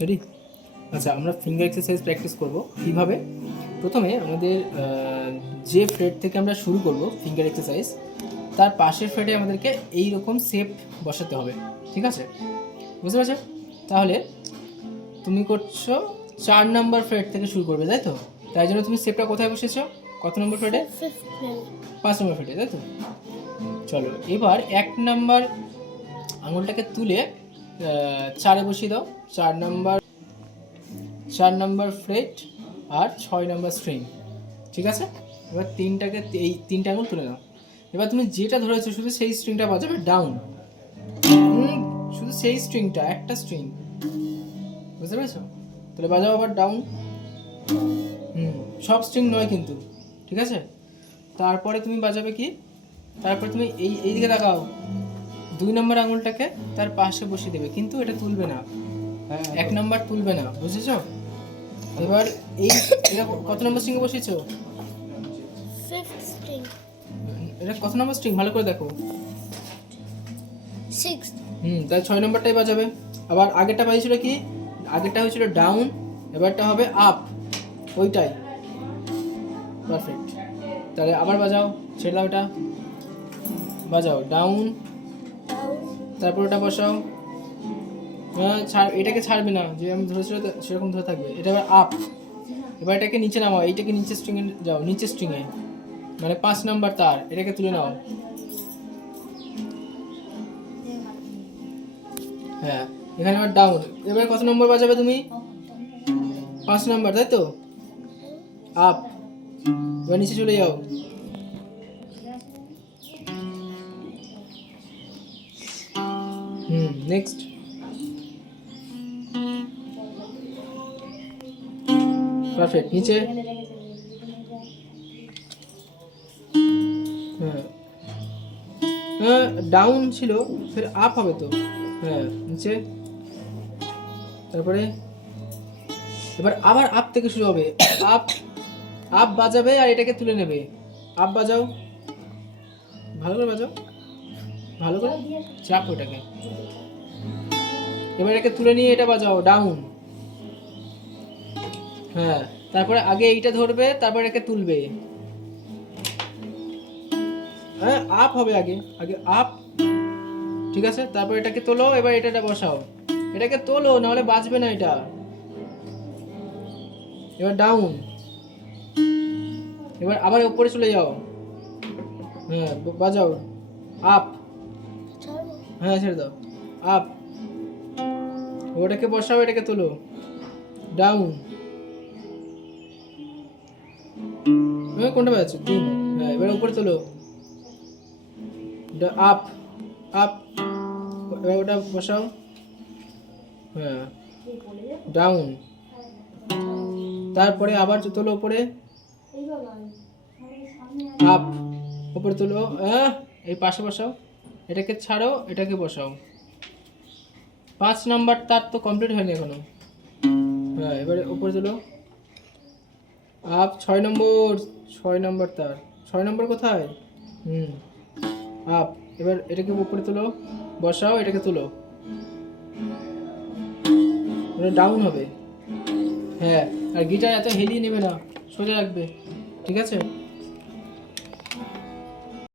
Ready? আচ্ছা, আমরা finger exercise practice করব কীভাবে। প্রথমে আমাদের যে ফ্রেড থেকে আমরা শুরু করব ফিঙ্গার এক্সারসাইজ, তার পাশের ফ্রেডে আমাদেরকে এই রকম শেপ বসাতে হবে, ঠিক আছে? বুঝতে পারছো? তাহলে তুমি করছো 4 নম্বর ফ্রেড থেকে শুরু করবে, তাই তো? তাই জন্য তুমি শেপটা কোথায় বসেছো? কত নম্বর ফ্রেডে? 5 নম্বর ফ্রেডে, তাই তো? চলো এবার 1 নম্বর আঙুলটাকে তুলে 4-এ বসিয়ে দাও। 4 নম্বর ফ্রেট আর 6 নম্বর স্ট্রিং, ঠিক আছে? এবার এই 3টে আঙুল তুলে নাও। এবার তুমি যেটা ধরেছো শুধু সেই স্ট্রিংটা বাজাবে ডাউন, শুধু সেই স্ট্রিংটা, একটা স্ট্রিং, বুঝতে পেরেছো? তাহলে বাজাও আবার ডাউন। সব স্ট্রিং নয় কিন্তু, ঠিক আছে? তারপরে তুমি বাজাবে কি, তারপরে তুমি এই দিকে লাগাও, 2 নম্বর আঙুলটাকে তার পাশে বসিয়ে দেবে, কিন্তু এটা তুলবে না, 1 নম্বর তুলবে না, বুঝেছো? এবার এটা কত নম্বর স্ট্রিংয়ে বসিয়েছো? 5th string, এটা কত নম্বর স্ট্রিং ভালো করে দেখো। 6th, তাহলে 6 নম্বরটাই বাজাবে। আবার আগেরটা বাজিয়েছিল কি? আগেরটা হয়েছিল ডাউন, এবারটা হবে আপ, ওইটাই পারফেক্ট। তাহলে আবার বাজাও, ছেড়ে দাও, এটা বাজাও ডাউন, তারপর ওটা বসাও। এটাকে ছাড়বে না, যে আমি ধরেছিল সেরকম ধরে থাকবে। এটা এবার আপ, এবার এটাকে নিচে নামাও, এইটাকে নিচে স্ট্রিংয়ে যাও, নিচে স্ট্রিংয়ে, মানে 5 নাম্বার তার, এটাকে তুলে নাও। হ্যাঁ, এখানে আবার ডাউন। এবার কত নম্বর বাজাবে তুমি? 5 নাম্বার, তাই তো? আপ, এবার নিচে চলে যাও। নেক্সট। পারফেক্ট, নিচে। হ্যাঁ, ডাউন ছিল, ফির আপ হবে তো। হ্যাঁ, নিচে, তারপরে এবার আবার আপ থেকে শুরু হবে। আপ, আপ বাজাবে আর এটাকে তুলে নেবে। আপ বাজাও, ভালো করে বাজাও, ভালো করে চাপ ওটাকে। এবার এটাকে তুলে নিয়ে এটা বাজাও ডাউন। হ্যাঁ, তারপরে আগে এইটা ধরবে, তারপর এটাকে তুলবে। হ্যাঁ, আপ হবে আগে, আগে আপ, ঠিক আছে? তারপর এটাকে তোলো, এবার এটা বসাও, এটাকে তোলো, নাহলে বাজবে না এটা। এবার ডাউন, এবার আবার উপরে চলে যাও। হ্যাঁ, বাজাও আপ, হ্যাঁ ছেড়ে দাও, আপ, ওটাকে বসাও, এটাকে তোলো ডাউন। কোনটা বাজাচ্ছ? 3। হ্যাঁ, এবার উপরে তোলো, আপ, আপ, এবার ওটা বসাও। হ্যাঁ, ডাউন, তারপরে আবার তোলো উপরে, আপ, উপরে তোলো, এই পাশে বসাও, এটাকে ছাড়ো, এটাকে বসাও। 5 নাম্বার তার তো কমপ্লিট হয়নি এখনো। হ্যাঁ, এবারে উপরে তোলো, আপ, 6 নম্বর তার, 6 নম্বর কোথায়? আপ, এবার এটাকে উপরে তোলো, বসাও, এটাকে তোলো, এটা ডাউন হবে। হ্যাঁ, আর গিটার এত হেলিয়ে নেবে না, সোজা রাখবে, ঠিক আছে?